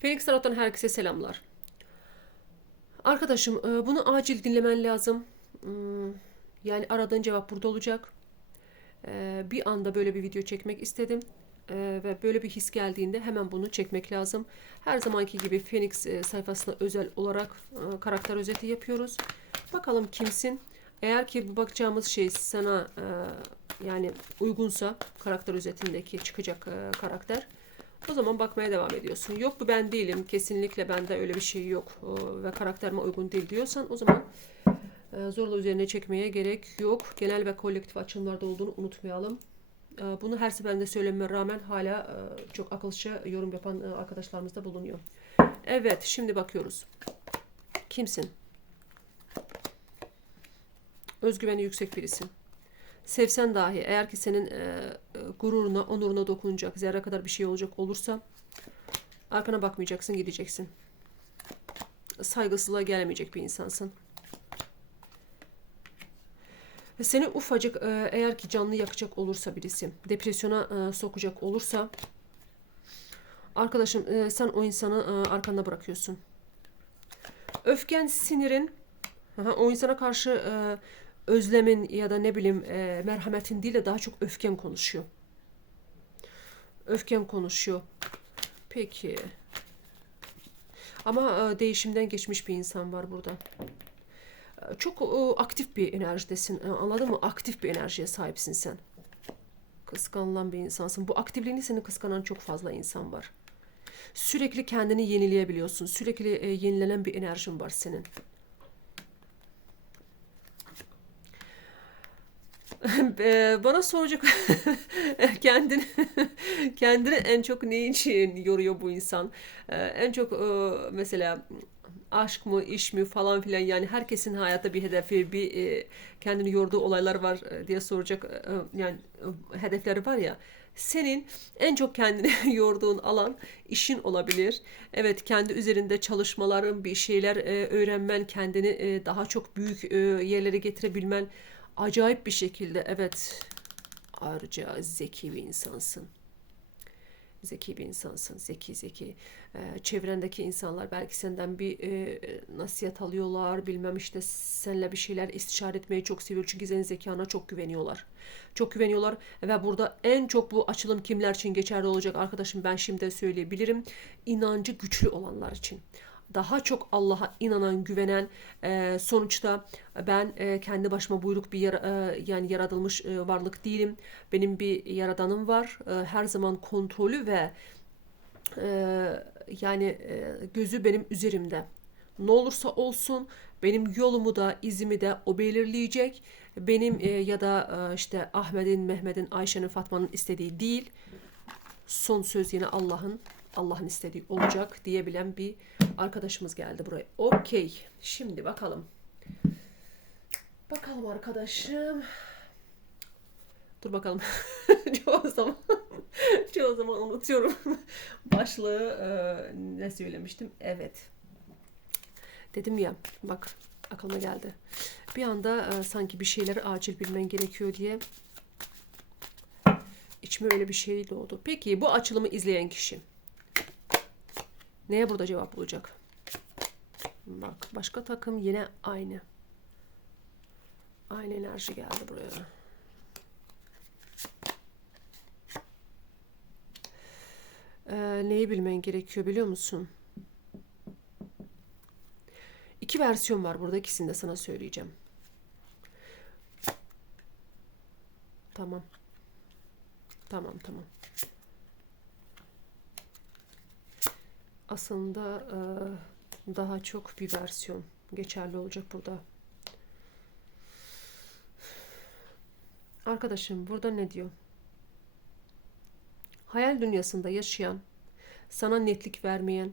Phoenix Tarot'tan herkese selamlar. Arkadaşım e, bunu acil dinlemen lazım. Hmm, Yani aradığın cevap burada olacak. E, Bir anda böyle bir video çekmek istedim. E, Ve böyle bir his geldiğinde hemen bunu çekmek lazım. Her zamanki gibi Phoenix sayfasına özel olarak karakter özeti yapıyoruz. Bakalım kimsin? Eğer ki bu bakacağımız şey sana yani uygunsa karakter özetindeki çıkacak karakter o zaman bakmaya devam ediyorsun. Yok bu ben değilim. Kesinlikle bende öyle bir şey yok e, ve karakterime uygun değil diyorsan o zaman e, zorla üzerine çekmeye gerek yok. Genel ve kolektif açımlarda olduğunu unutmayalım. E, Bunu her seferinde söylememe rağmen hala çok akıllıca yorum yapan arkadaşlarımız da bulunuyor. Evet şimdi bakıyoruz. Kimsin? Özgüveni yüksek birisin. Sevsen dahi eğer ki senin e, gururuna, onuruna dokunacak, zerre kadar bir şey olacak olursa arkana bakmayacaksın, gideceksin. Saygısızlığa gelemeyecek bir insansın. Seni ufacık eğer ki canlı yakacak olursa birisi, depresyona e, sokacak olursa arkadaşım e, sen o insanı e, arkanda bırakıyorsun. Öfken, sinirin aha, o insana karşı e, özlemin ya da ne bileyim e, merhametin değil de daha çok öfken konuşuyor. Öfken konuşuyor. Peki. Ama e, değişimden geçmiş bir insan var burada. E, Çok e, aktif bir enerjidesin. E, Anladın mı? Aktif bir enerjiye sahipsin sen. Kıskanılan bir insansın. Bu aktifliğini seni kıskanan çok fazla insan var. Sürekli kendini yenileyebiliyorsun. Sürekli e, yenilenen bir enerjin var senin. Bana soracak kendini kendini en çok ne için yoruyor bu insan? En çok mesela aşk mı, iş mi falan filan yani herkesin hayatta bir hedefi, bir kendini yorduğu olaylar var diye soracak yani hedefleri var ya. Senin en çok kendini yorduğun alan işin olabilir. Evet, kendi üzerinde çalışmaların, bir şeyler öğrenmen, kendini daha çok büyük yerlere getirebilmen acayip bir şekilde evet ayrıca zeki bir insansın. Zeki bir insansın. Zeki zeki. Ee, çevrendeki insanlar belki senden bir e, nasihat alıyorlar. Bilmem işte seninle bir şeyler istişare etmeyi çok seviyor. Çünkü senin zekana çok güveniyorlar. Çok güveniyorlar. Ve burada en çok bu açılım kimler için geçerli olacak arkadaşım ben şimdi söyleyebilirim. İnancı güçlü olanlar için daha çok Allah'a inanan, güvenen e, sonuçta ben e, kendi başıma buyruk bir yara- e, yani yaratılmış e, varlık değilim. Benim bir yaradanım var. E, her zaman kontrolü ve e, yani e, gözü benim üzerimde. Ne olursa olsun benim yolumu da izimi de o belirleyecek. Benim e, ya da e, işte Ahmet'in, Mehmet'in, Ayşe'nin, Fatma'nın istediği değil. Son söz yine Allah'ın. Allah'ın istediği olacak diyebilen bir arkadaşımız geldi buraya. Okey. Şimdi bakalım. Bakalım arkadaşım. Dur bakalım. çoğu zaman çoğu zaman unutuyorum. Başlığı e, ne söylemiştim? Evet. Dedim ya bak aklıma geldi. Bir anda e, sanki bir şeyleri acil bilmen gerekiyor diye içime öyle bir şey doğdu. Peki bu açılımı izleyen kişi neye burada cevap bulacak? Bak başka takım yine aynı. Aynı enerji geldi buraya. Ee, neyi bilmen gerekiyor biliyor musun? İki versiyon var burada ikisini de sana söyleyeceğim. Tamam. Tamam tamam. Aslında e, daha çok bir versiyon geçerli olacak burada. Arkadaşım burada ne diyor? Hayal dünyasında yaşayan, sana netlik vermeyen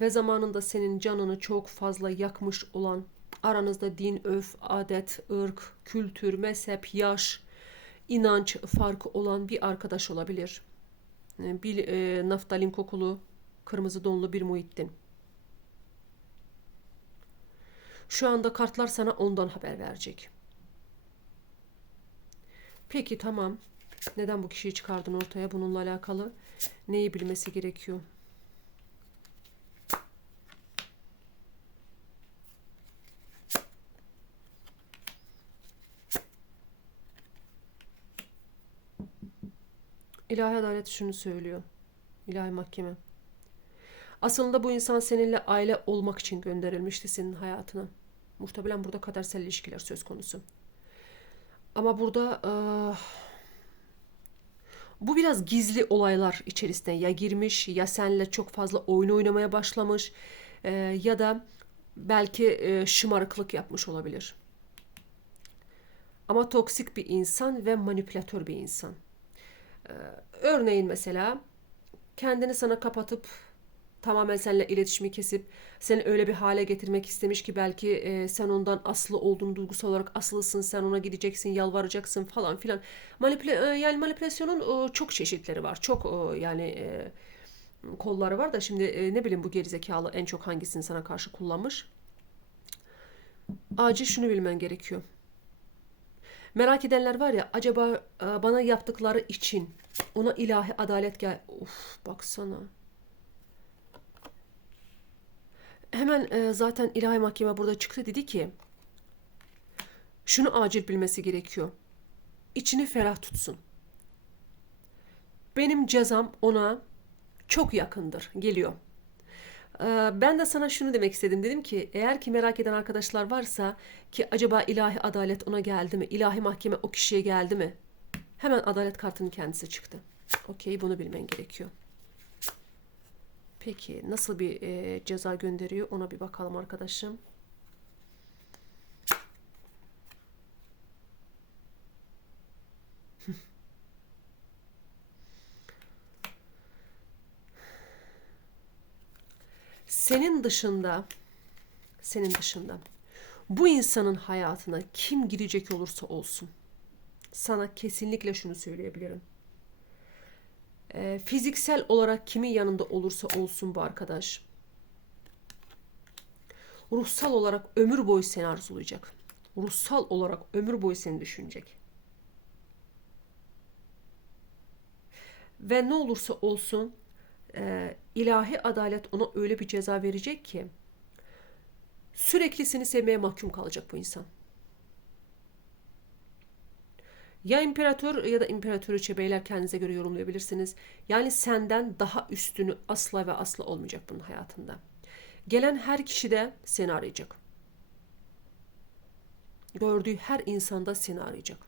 ve zamanında senin canını çok fazla yakmış olan, aranızda din, öf, adet, ırk, kültür, mezhep, yaş, inanç farkı olan bir arkadaş olabilir. E, Bir e, naftalin kokulu, Kırmızı donlu bir Muhittin. Şu anda kartlar sana ondan haber verecek. Peki tamam. Neden bu kişiyi çıkardın ortaya? Bununla alakalı neyi bilmesi gerekiyor? İlahi adalet şunu söylüyor. İlahi mahkeme. Aslında bu insan seninle aile olmak için gönderilmişti senin hayatına. Muhtemelen burada kadersel ilişkiler söz konusu. Ama burada eee, bu biraz gizli olaylar içerisine ya girmiş ya senle çok fazla oyun oynamaya başlamış eee, ya da belki eee, şımarıklık yapmış olabilir. Ama toksik bir insan ve manipülatör bir insan. Örneğin mesela kendini sana kapatıp tamamen seninle iletişimi kesip seni öyle bir hale getirmek istemiş ki belki e, sen ondan aslı olduğunu duygusal olarak aslısın sen ona gideceksin yalvaracaksın falan filan. Manipüle e, yani manipülasyonun e, çok çeşitleri var çok e, yani e, kolları var da şimdi e, ne bileyim bu gerizekalı en çok hangisini sana karşı kullanmış? Acil şunu bilmen gerekiyor. Merak edenler var ya acaba e, bana yaptıkları için ona ilahi adalet gel of baksana Hemen e, zaten ilahi mahkeme burada çıktı dedi ki şunu acil bilmesi gerekiyor. İçini ferah tutsun. Benim cezam ona çok yakındır, geliyor. E, ben de sana şunu demek istedim. Dedim ki eğer ki merak eden arkadaşlar varsa ki acaba ilahi adalet ona geldi mi? İlahi mahkeme o kişiye geldi mi? Hemen adalet kartının kendisi çıktı. Okey bunu bilmen gerekiyor. Peki nasıl bir e, ceza gönderiyor ona bir bakalım arkadaşım. Senin dışında senin dışında bu insanın hayatına kim girecek olursa olsun sana kesinlikle şunu söyleyebilirim. E, fiziksel olarak kimin yanında olursa olsun bu arkadaş. Ruhsal olarak ömür boyu seni arzulayacak. Ruhsal olarak ömür boyu seni düşünecek. Ve ne olursa olsun e, ilahi adalet ona öyle bir ceza verecek ki sürekli seni sevmeye mahkum kalacak bu insan. Ya imparator ya da imparatoriçe beyler kendinize göre yorumlayabilirsiniz. Yani senden daha üstünü asla ve asla olmayacak bunun hayatında. Gelen her kişi de seni arayacak. Gördüğü her insanda seni arayacak.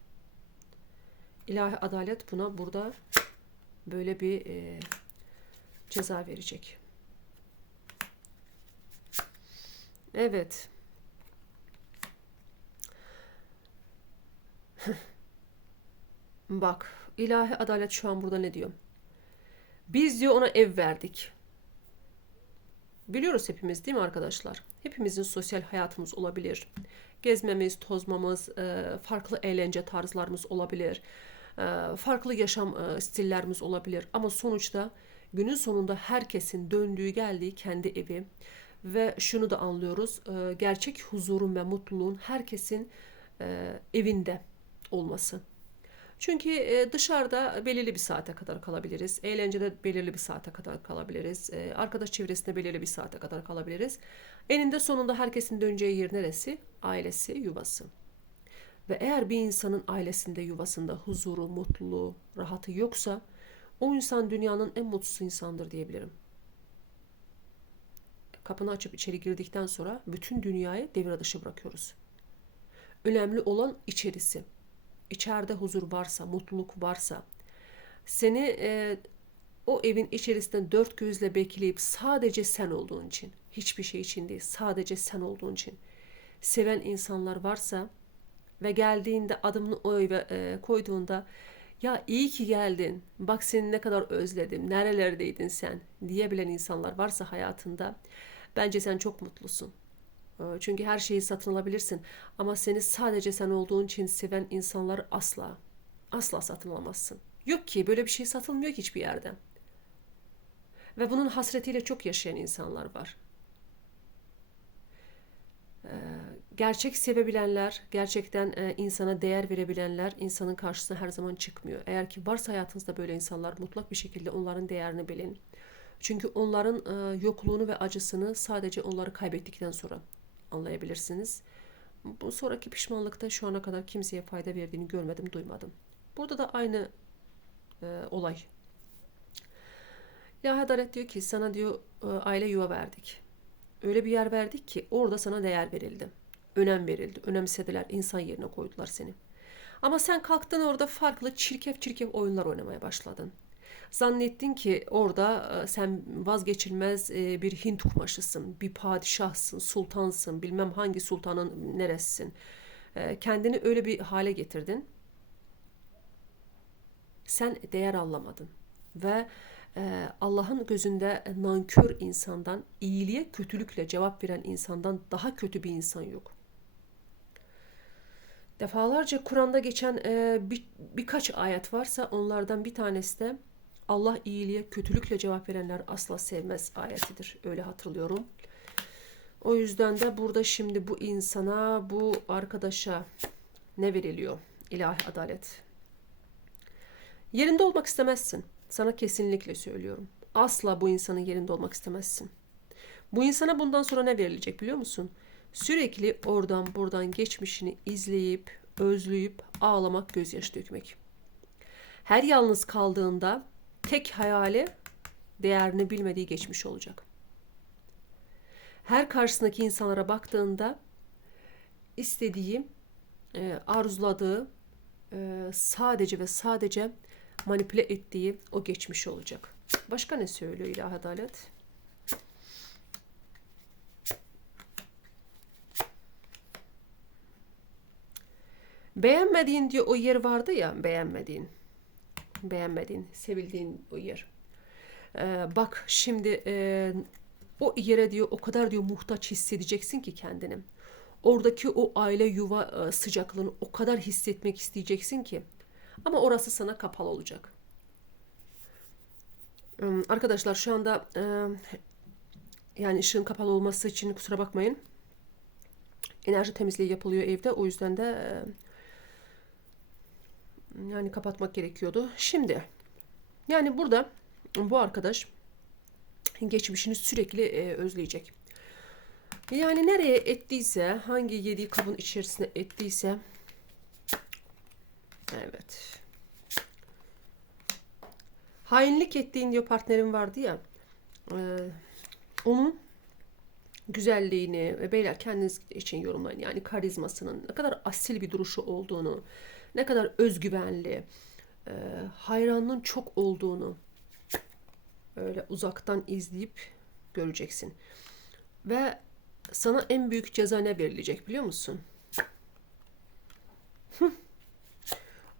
İlahi adalet buna burada böyle bir e, ceza verecek. Evet. Bak ilahi adalet şu an burada ne diyor? Biz diyor ona ev verdik. Biliyoruz hepimiz değil mi arkadaşlar? Hepimizin sosyal hayatımız olabilir. Gezmemiz, tozmamız, e, farklı eğlence tarzlarımız olabilir. E, farklı yaşam e, stillerimiz olabilir. Ama sonuçta günün sonunda herkesin döndüğü geldiği kendi evi. Ve şunu da anlıyoruz. Gerçek huzurun ve mutluluğun herkesin evinde olması. Çünkü e, dışarıda belirli bir saate kadar kalabiliriz. Eğlencede belirli bir saate kadar kalabiliriz. E, arkadaş çevresinde belirli bir saate kadar kalabiliriz. Eninde sonunda herkesin döneceği yer neresi? Ailesi, yuvası. Ve eğer bir insanın ailesinde, yuvasında huzuru, mutluluğu, rahatı yoksa o insan dünyanın en mutsuz insandır diyebilirim. Kapını açıp içeri girdikten sonra bütün dünyayı devre dışı bırakıyoruz. Önemli olan içerisi içeride huzur varsa, mutluluk varsa, seni e, o evin içerisinde dört gözle bekleyip sadece sen olduğun için, hiçbir şey için değil, sadece sen olduğun için seven insanlar varsa ve geldiğinde adımını o eve e, koyduğunda ya iyi ki geldin, bak seni ne kadar özledim, nerelerdeydin sen diyebilen insanlar varsa hayatında bence sen çok mutlusun. Ee, çünkü her şeyi satın alabilirsin. Ama seni sadece sen olduğun için seven insanlar asla, asla satın alamazsın. Yok ki böyle bir şey satılmıyor hiçbir yerde. Ve bunun hasretiyle çok yaşayan insanlar var. Ee, gerçek sevebilenler, gerçekten e, insana değer verebilenler insanın karşısına her zaman çıkmıyor. Eğer ki varsa hayatınızda böyle insanlar mutlak bir şekilde onların değerini bilin. Çünkü onların e, yokluğunu ve acısını sadece onları kaybettikten sonra anlayabilirsiniz. Bu sonraki pişmanlıkta şu ana kadar kimseye fayda verdiğini görmedim, duymadım. Burada da aynı e, olay Ya Adalet diyor ki sana diyor e, aile yuva verdik. Öyle bir yer verdik ki orada sana değer verildi. Önem verildi. Önemsediler. insan yerine koydular seni. Ama sen kalktın orada farklı çirkef çirkef oyunlar oynamaya başladın. Zannettin ki orada e, sen vazgeçilmez e, bir Hint kumaşısın, bir padişahsın, sultansın, bilmem hangi sultanın neresisin. E, kendini öyle bir hale getirdin. Sen değer anlamadın ve Allah'ın gözünde nankör insandan, iyiliğe kötülükle cevap veren insandan daha kötü bir insan yok. Defalarca Kur'an'da geçen bir, birkaç ayet varsa onlardan bir tanesi de Allah iyiliğe kötülükle cevap verenler asla sevmez ayetidir. Öyle hatırlıyorum. O yüzden de burada şimdi bu insana, bu arkadaşa ne veriliyor? İlahi adalet. Yerinde olmak istemezsin. Sana kesinlikle söylüyorum. Asla bu insanın yerinde olmak istemezsin. Bu insana bundan sonra ne verilecek biliyor musun? Sürekli oradan buradan geçmişini izleyip, özleyip, ağlamak, gözyaşı dökmek. Her yalnız kaldığında tek hayali değerini bilmediği geçmiş olacak. Her karşısındaki insanlara baktığında istediği, e, arzuladığı, e, sadece ve sadece manipüle ettiği o geçmiş olacak. Başka ne söylüyor İlahi Adalet? Beğenmediğin diyor o yer vardı ya beğenmediğin beğenmediğin, sevildiğin o yer. Ee, bak şimdi e, o yere diyor o kadar diyor muhtaç hissedeceksin ki kendini. Oradaki o aile yuva e, sıcaklığını o kadar hissetmek isteyeceksin ki. Ama orası sana kapalı olacak. Hmm, arkadaşlar şu anda e, yani ışığın kapalı olması için kusura bakmayın. Enerji temizliği yapılıyor evde. O yüzden de e, yani kapatmak gerekiyordu. Şimdi yani burada bu arkadaş geçmişini sürekli e, özleyecek. Yani nereye ettiyse, hangi yediği kabın içerisine ettiyse evet. Hainlik ettiğin diyor partnerin vardı ya. E, onun güzelliğini ve beyler kendiniz için yorumlayın. Yani karizmasının ne kadar asil bir duruşu olduğunu, ne kadar özgüvenli, e, hayranlığın çok olduğunu öyle uzaktan izleyip göreceksin. Ve sana en büyük ceza ne verilecek biliyor musun?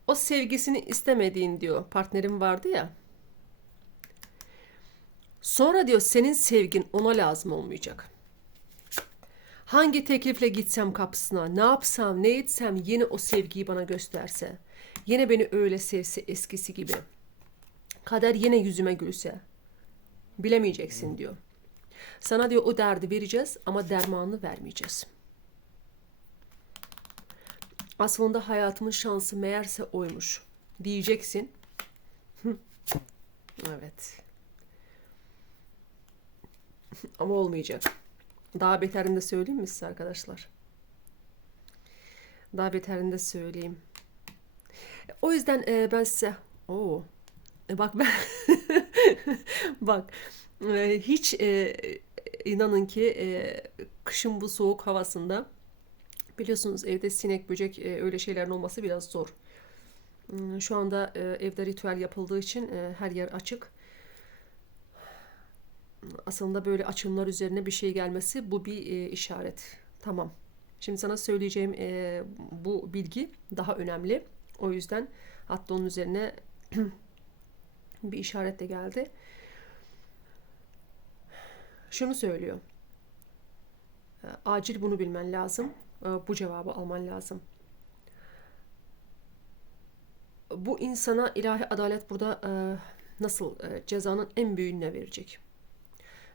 o sevgisini istemediğin diyor partnerin vardı ya. Sonra diyor senin sevgin ona lazım olmayacak. Hangi teklifle gitsem kapısına, ne yapsam, ne etsem yine o sevgiyi bana gösterse, yine beni öyle sevse eskisi gibi. Kader yine yüzüme gülse. Bilemeyeceksin diyor. Sana diyor o derdi vereceğiz ama dermanını vermeyeceğiz. Aslında hayatımın şansı meğerse oymuş. Diyeceksin. evet. ama olmayacak. Daha beterini de söyleyeyim mi size arkadaşlar? Daha beterini de söyleyeyim. O yüzden e, ben size o e, bak ben bak e, hiç e, inanın ki e, kışın bu soğuk havasında biliyorsunuz evde sinek böcek e, öyle şeylerin olması biraz zor. Hmm, şu anda e, evde ritüel yapıldığı için e, her yer açık aslında böyle açımlar üzerine bir şey gelmesi bu bir e, işaret. Tamam. Şimdi sana söyleyeceğim e, bu bilgi daha önemli. O yüzden hatta onun üzerine bir işaret de geldi. Şunu söylüyor. E, acil bunu bilmen lazım. E, bu cevabı alman lazım. Bu insana ilahi adalet burada e, nasıl cezanın en büyüğüne verecek?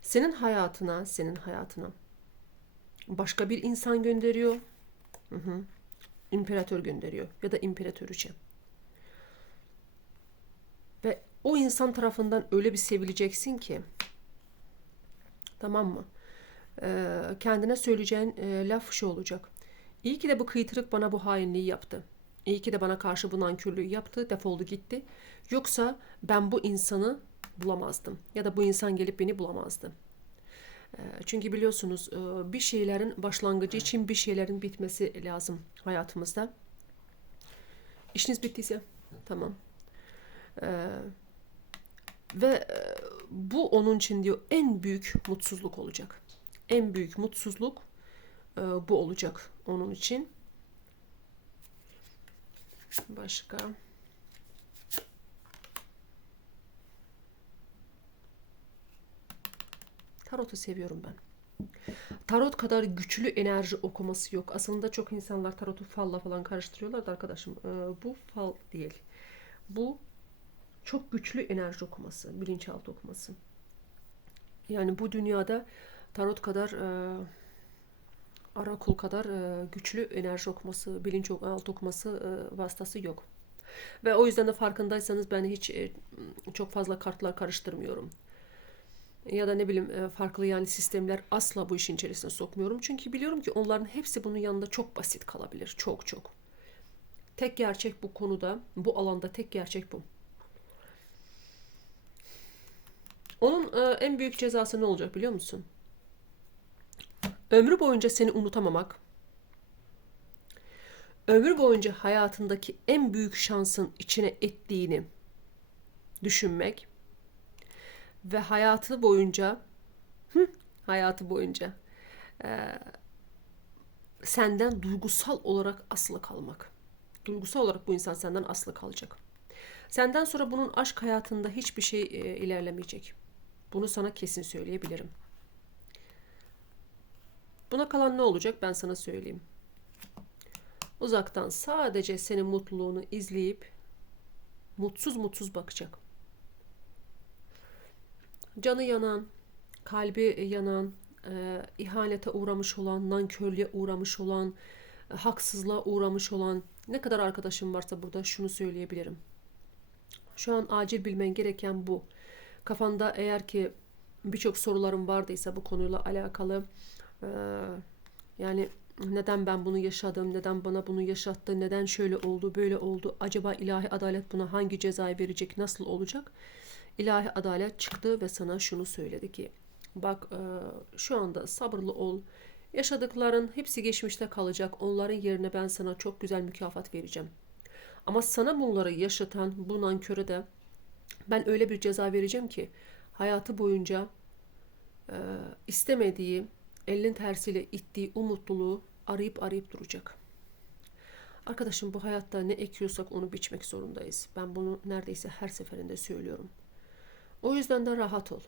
Senin hayatına, senin hayatına başka bir insan gönderiyor. Hı hı. İmparator gönderiyor ya da imparatoriçe. Ve o insan tarafından öyle bir sevileceksin ki tamam mı? Ee, kendine söyleyeceğin e, laf şu olacak. İyi ki de bu kıytırık bana bu hainliği yaptı. İyi ki de bana karşı bu nankörlüğü yaptı, defoldu gitti. Yoksa ben bu insanı bulamazdım. Ya da bu insan gelip beni bulamazdı. Ee, çünkü biliyorsunuz e, bir şeylerin başlangıcı için bir şeylerin bitmesi lazım hayatımızda. İşiniz bittiyse tamam. Ee, ve e, bu onun için diyor en büyük mutsuzluk olacak. En büyük mutsuzluk e, bu olacak onun için. Başka. Tarot'u seviyorum ben. Tarot kadar güçlü enerji okuması yok. Aslında çok insanlar tarotu falla falan karıştırıyorlar da arkadaşım. E, bu fal değil. Bu çok güçlü enerji okuması, bilinçaltı okuması. Yani bu dünyada tarot kadar e, Arakul kadar e, güçlü enerji okuması, bilinçaltı okuması e, vasıtası yok. Ve o yüzden de farkındaysanız ben hiç e, çok fazla kartlar karıştırmıyorum. Ya da ne bileyim e, farklı yani sistemler asla bu işin içerisine sokmuyorum. Çünkü biliyorum ki onların hepsi bunun yanında çok basit kalabilir. Çok çok. Tek gerçek bu konuda, bu alanda tek gerçek bu. Onun e, en büyük cezası ne olacak biliyor musun? Ömrü boyunca seni unutamamak. Ömür boyunca hayatındaki en büyük şansın içine ettiğini düşünmek ve hayatı boyunca hı, hayatı boyunca e, senden duygusal olarak asılı kalmak. Duygusal olarak bu insan senden asılı kalacak. Senden sonra bunun aşk hayatında hiçbir şey e, ilerlemeyecek. Bunu sana kesin söyleyebilirim. Buna kalan ne olacak ben sana söyleyeyim. Uzaktan sadece senin mutluluğunu izleyip mutsuz mutsuz bakacak. Canı yanan, kalbi yanan, e, ihanete uğramış olan, nankörlüğe uğramış olan, e, haksızlığa uğramış olan ne kadar arkadaşım varsa burada şunu söyleyebilirim. Şu an acil bilmen gereken bu. Kafanda eğer ki birçok sorularım vardıysa bu konuyla alakalı e, yani neden ben bunu yaşadım, neden bana bunu yaşattı, neden şöyle oldu, böyle oldu, acaba ilahi adalet buna hangi cezayı verecek, nasıl olacak? İlahi adalet çıktı ve sana şunu söyledi ki bak e, şu anda sabırlı ol. Yaşadıkların hepsi geçmişte kalacak. Onların yerine ben sana çok güzel mükafat vereceğim. Ama sana bunları yaşatan bu nanköre de ben öyle bir ceza vereceğim ki hayatı boyunca e, istemediği, elinin tersiyle ittiği o mutluluğu arayıp arayıp duracak. Arkadaşım bu hayatta ne ekiyorsak onu biçmek zorundayız. Ben bunu neredeyse her seferinde söylüyorum. O yüzden de rahat ol.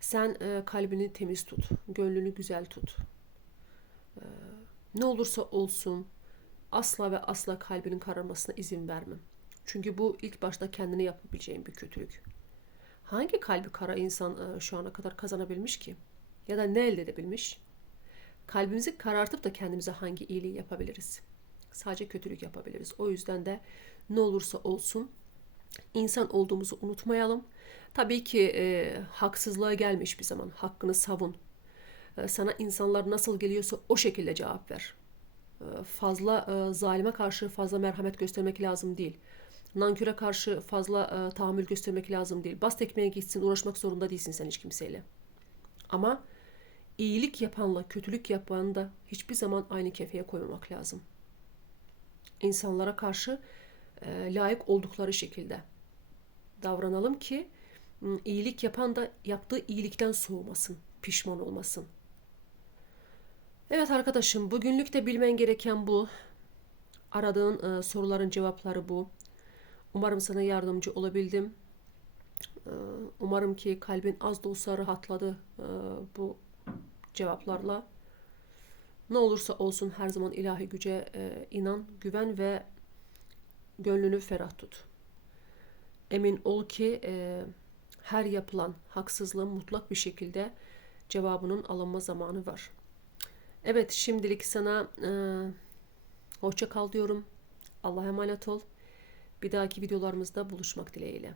Sen e, kalbini temiz tut, gönlünü güzel tut. E, ne olursa olsun asla ve asla kalbinin kararmasına izin vermem. Çünkü bu ilk başta kendine yapabileceğin bir kötülük. Hangi kalbi kara insan e, şu ana kadar kazanabilmiş ki? Ya da ne elde edebilmiş? Kalbimizi karartıp da kendimize hangi iyiliği yapabiliriz? Sadece kötülük yapabiliriz. O yüzden de ne olursa olsun insan olduğumuzu unutmayalım. Tabii ki e, haksızlığa gelmiş bir zaman hakkını savun. E, sana insanlar nasıl geliyorsa o şekilde cevap ver. E, fazla e, zalime karşı fazla merhamet göstermek lazım değil. Nanküre karşı fazla e, tahammül göstermek lazım değil. Bas tekmeye gitsin uğraşmak zorunda değilsin sen hiç kimseyle. Ama iyilik yapanla kötülük yapanı da hiçbir zaman aynı kefeye koymamak lazım. İnsanlara karşı e, layık oldukları şekilde davranalım ki iyilik yapan da yaptığı iyilikten soğumasın, pişman olmasın. Evet arkadaşım bugünlük de bilmen gereken bu. Aradığın e, soruların cevapları bu. Umarım sana yardımcı olabildim. E, umarım ki kalbin az da olsa rahatladı e, bu cevaplarla. Ne olursa olsun her zaman ilahi güce e, inan, güven ve gönlünü ferah tut. Emin ol ki e, her yapılan haksızlığın mutlak bir şekilde cevabının alınma zamanı var. Evet şimdilik sana e, hoşça kal diyorum. Allah'a emanet ol. Bir dahaki videolarımızda buluşmak dileğiyle.